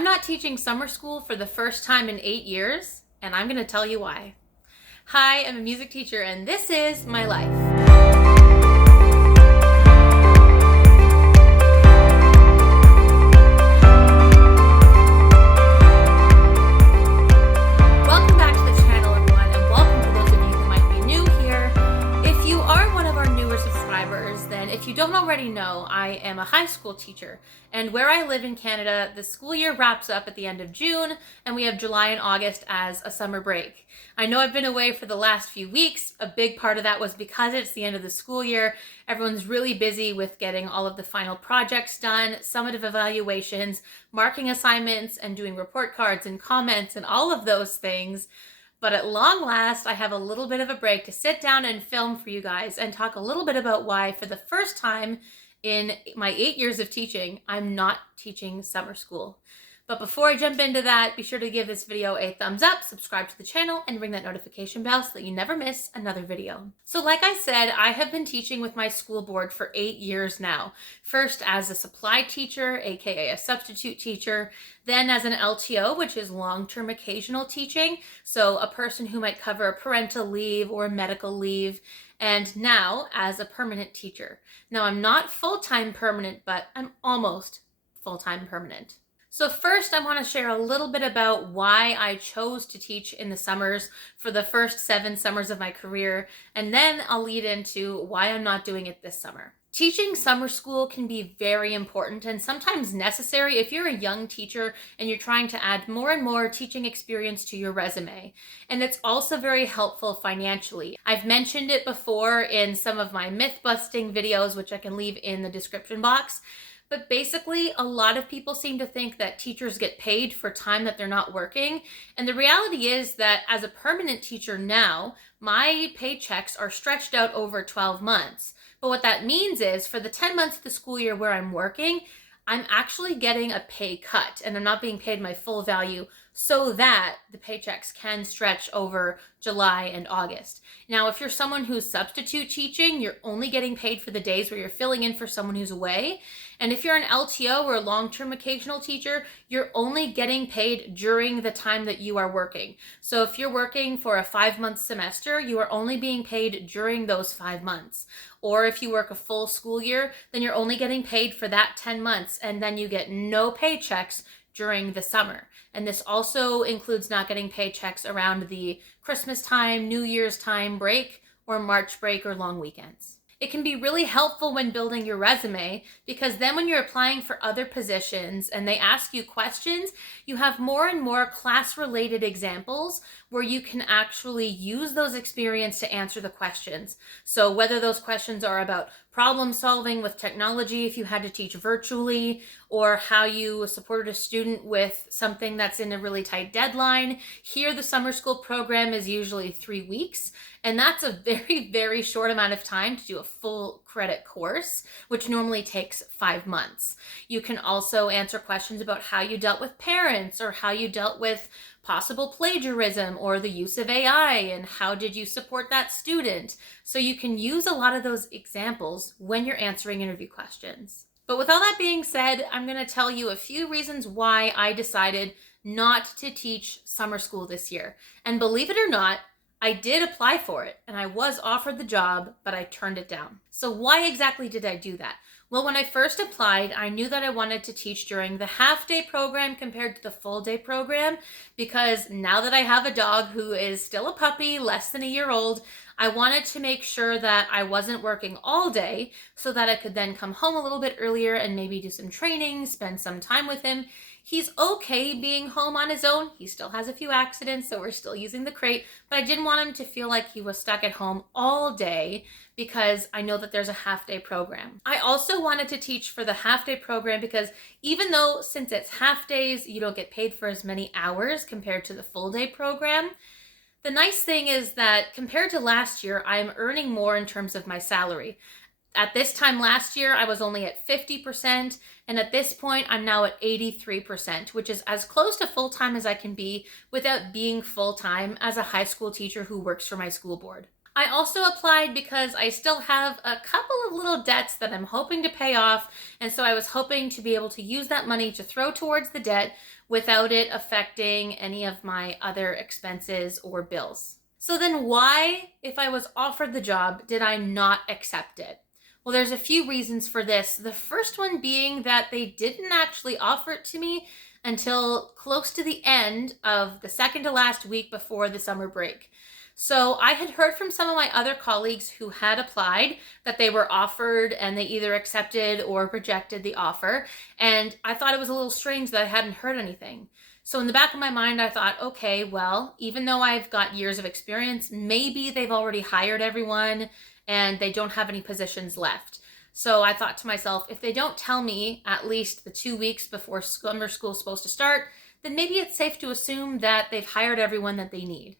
I'm not teaching summer school for the first time in 8 years, and I'm going to tell you why. Hi, I'm a music teacher, and this is my life. Welcome back to the channel, everyone, and welcome to those of you who might be new here. If you are one of our newer subscribers, then if you don't already know, I am a high school teacher, and where I live in Canada, the school year wraps up at the end of June, and we have July and August as a summer break. I know I've been away for the last few weeks. A big part of that was because it's the end of the school year. Everyone's really busy with getting all of the final projects done, summative evaluations, marking assignments, and doing report cards and comments and all of those things. But at long last, I have a little bit of a break to sit down and film for you guys and talk a little bit about why, for the first time in my 8 years of teaching, I'm not teaching summer school. But before I jump into that, be sure to give this video a thumbs up, subscribe to the channel, and ring that notification bell so that you never miss another video. So like I said, I have been teaching with my school board for 8 years now. First as a supply teacher, aka a substitute teacher, then as an LTO, which is long-term occasional teaching, so a person who might cover a parental leave or medical leave, and now as a permanent teacher. Now I'm not full-time permanent, but I'm almost full-time permanent. So first, I want to share a little bit about why I chose to teach in the summers for the first 7 summers of my career, and then I'll lead into why I'm not doing it this summer. Teaching summer school can be very important and sometimes necessary if you're a young teacher and you're trying to add more and more teaching experience to your resume. And it's also very helpful financially. I've mentioned it before in some of my myth-busting videos, which I can leave in the description box. But basically, a lot of people seem to think that teachers get paid for time that they're not working. And the reality is that as a permanent teacher now, my paychecks are stretched out over 12 months. But what that means is for the 10 months of the school year where I'm working, I'm actually getting a pay cut and I'm not being paid my full value so that the paychecks can stretch over July and August. Now, if you're someone who's substitute teaching, you're only getting paid for the days where you're filling in for someone who's away. And if you're an LTO or a long-term occasional teacher, you're only getting paid during the time that you are working. So if you're working for a 5-month semester, you are only being paid during those 5 months. Or if you work a full school year, then you're only getting paid for that 10 months, and then you get no paychecks during the summer. And this also includes not getting paychecks around the Christmas time, New Year's time break, or March break or long weekends. It can be really helpful when building your resume because then when you're applying for other positions and they ask you questions, you have more and more class-related examples where you can actually use those experience to answer the questions. So whether those questions are about problem solving with technology if you had to teach virtually, or how you supported a student with something that's in a really tight deadline. Here, the summer school program is usually 3 weeks, and that's a very, very short amount of time to do a full credit course, which normally takes 5 months. You can also answer questions about how you dealt with parents or how you dealt with possible plagiarism or the use of AI and how did you support that student. So you can use a lot of those examples when you're answering interview questions. But with all that being said, I'm going to tell you a few reasons why I decided not to teach summer school this year. And believe it or not, I did apply for it and I was offered the job, but I turned it down. So why exactly did I do that? Well, when I first applied, I knew that I wanted to teach during the half-day program compared to the full-day program because now that I have a dog who is still a puppy, less than a year old, I wanted to make sure that I wasn't working all day so that I could then come home a little bit earlier and maybe do some training, spend some time with him. He's okay being home on his own. He still has a few accidents, so we're still using the crate, but I didn't want him to feel like he was stuck at home all day because I know that there's a half-day program. I also wanted to teach for the half-day program because even though since it's half days, you don't get paid for as many hours compared to the full-day program, the nice thing is that compared to last year, I'm earning more in terms of my salary. At this time last year, I was only at 50%, and at this point, I'm now at 83%, which is as close to full-time as I can be without being full-time as a high school teacher who works for my school board. I also applied because I still have a couple of little debts that I'm hoping to pay off, and so I was hoping to be able to use that money to throw towards the debt without it affecting any of my other expenses or bills. So then why, if I was offered the job, did I not accept it? Well, there's a few reasons for this. The first one being that they didn't actually offer it to me until close to the end of the second to last week before the summer break. So I had heard from some of my other colleagues who had applied that they were offered and they either accepted or rejected the offer. And I thought it was a little strange that I hadn't heard anything. So in the back of my mind, I thought, okay, well, even though I've got years of experience, maybe they've already hired everyone and they don't have any positions left. So I thought to myself, if they don't tell me at least the 2 weeks before summer school is supposed to start, then maybe it's safe to assume that they've hired everyone that they need.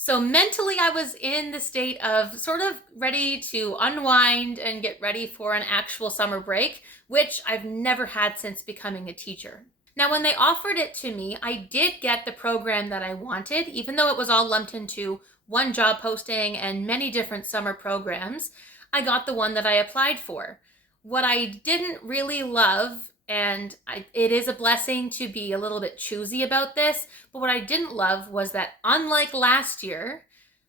So mentally, I was in the state of sort of ready to unwind and get ready for an actual summer break, which I've never had since becoming a teacher. Now, when they offered it to me, I did get the program that I wanted, even though it was all lumped into one job posting and many different summer programs. I got the one that I applied for. What I didn't really love, and it is a blessing to be a little bit choosy about this, but what I didn't love was that unlike last year,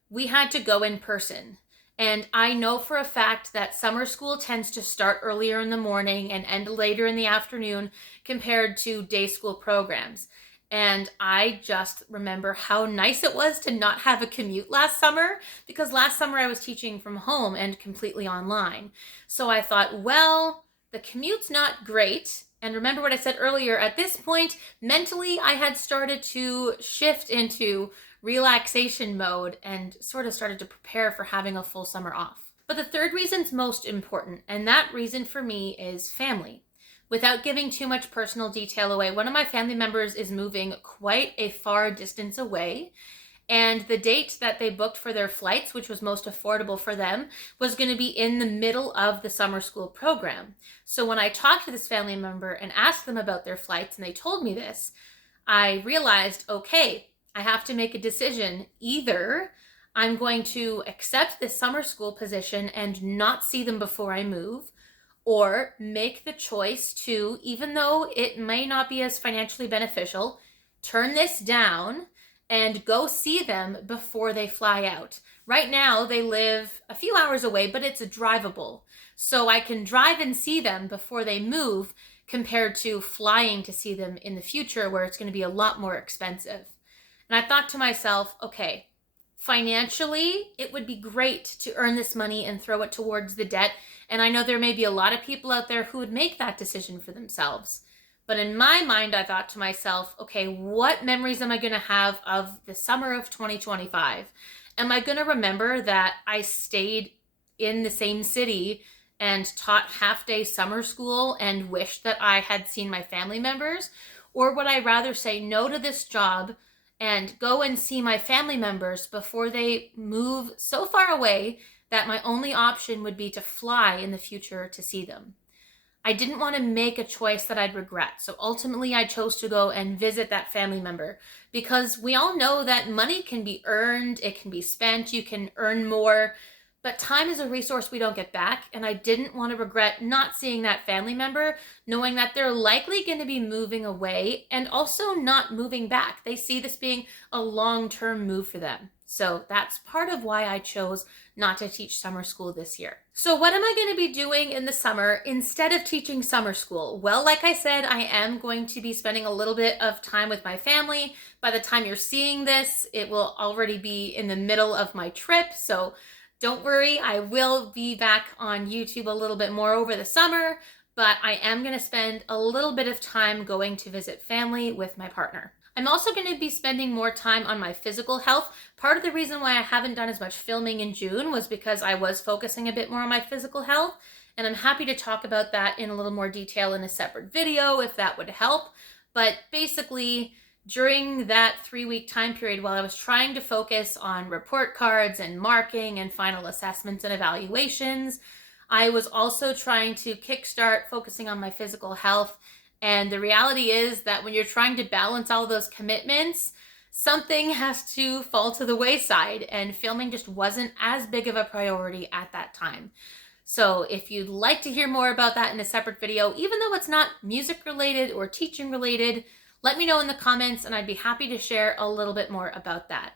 we had to go in person. And I know for a fact that summer school tends to start earlier in the morning and end later in the afternoon compared to day school programs. And I just remember how nice it was to not have a commute last summer, because last summer I was teaching from home and completely online. So I thought, well, the commute's not great. And remember what I said earlier, at this point, mentally, I had started to shift into relaxation mode and sort of started to prepare for having a full summer off. But the third reason's most important, and that reason for me is family. Without giving too much personal detail away, one of my family members is moving quite a far distance away, and the date that they booked for their flights, which was most affordable for them, was going to be in the middle of the summer school program. So when I talked to this family member and asked them about their flights and they told me this, I realized, okay, I have to make a decision. Either I'm going to accept this summer school position and not see them before I move, or make the choice to, even though it may not be as financially beneficial, turn this down and go see them before they fly out. Right now, they live a few hours away, but it's drivable. So I can drive and see them before they move compared to flying to see them in the future where it's going to be a lot more expensive. And I thought to myself, okay, financially, it would be great to earn this money and throw it towards the debt. And I know there may be a lot of people out there who would make that decision for themselves. But in my mind, I thought to myself, okay, what memories am I going to have of the summer of 2025? Am I going to remember that I stayed in the same city and taught half-day summer school and wished that I had seen my family members? Or would I rather say no to this job and go and see my family members before they move so far away that my only option would be to fly in the future to see them? I didn't want to make a choice that I'd regret. So ultimately I chose to go and visit that family member, because we all know that money can be earned, it can be spent, you can earn more, but time is a resource we don't get back. And I didn't want to regret not seeing that family member, knowing that they're likely going to be moving away and also not moving back. They see this being a long-term move for them. So that's part of why I chose not to teach summer school this year. So what am I going to be doing in the summer instead of teaching summer school? Well, like I said, I am going to be spending a little bit of time with my family. By the time you're seeing this, it will already be in the middle of my trip. So don't worry, I will be back on YouTube a little bit more over the summer, but I am going to spend a little bit of time going to visit family with my partner. I'm also going to be spending more time on my physical health. Part of the reason why I haven't done as much filming in June was because I was focusing a bit more on my physical health, and I'm happy to talk about that in a little more detail in a separate video if that would help. But basically, during that 3-week time period while I was trying to focus on report cards and marking and final assessments and evaluations, I was also trying to kickstart focusing on my physical health. And the reality is that when you're trying to balance all those commitments, something has to fall to the wayside, and filming just wasn't as big of a priority at that time. So if you'd like to hear more about that in a separate video, even though it's not music related or teaching related, let me know in the comments and I'd be happy to share a little bit more about that.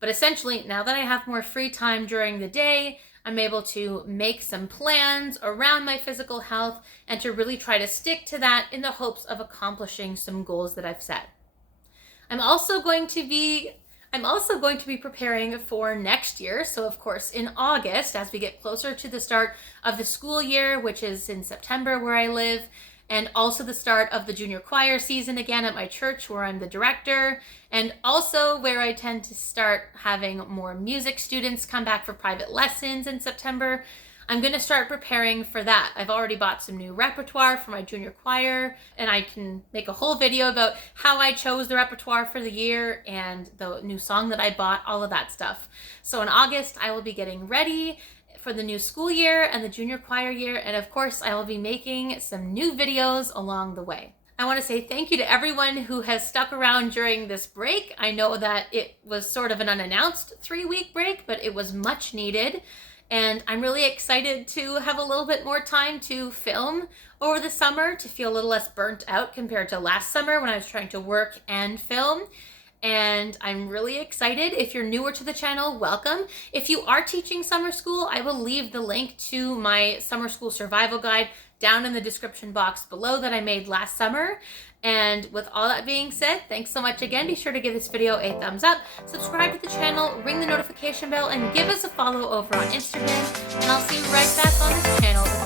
But essentially, now that I have more free time during the day, I'm able to make some plans around my physical health and to really try to stick to that in the hopes of accomplishing some goals that I've set. I'm also going to be preparing for next year. So of course, in August, as we get closer to the start of the school year, which is in September where I live, and also the start of the junior choir season again at my church where I'm the director, and also where I tend to start having more music students come back for private lessons in September. I'm going to start preparing for that. I've already bought some new repertoire for my junior choir, and I can make a whole video about how I chose the repertoire for the year and the new song that I bought, all of that stuff. So in August, I will be getting ready for the new school year and the junior choir year, and of course, I will be making some new videos along the way. I want to say thank you to everyone who has stuck around during this break. I know that it was sort of an unannounced 3-week break, but it was much needed. And I'm really excited to have a little bit more time to film over the summer, to feel a little less burnt out compared to last summer when I was trying to work and film. And I'm really excited. If you're newer to the channel, welcome. If you are teaching summer school, I will leave the link to my summer school survival guide down in the description box below that I made last summer. And with all that being said, thanks so much again. Be sure to give this video a thumbs up, subscribe to the channel, ring the notification bell, and give us a follow over on Instagram. And I'll see you right back on this channel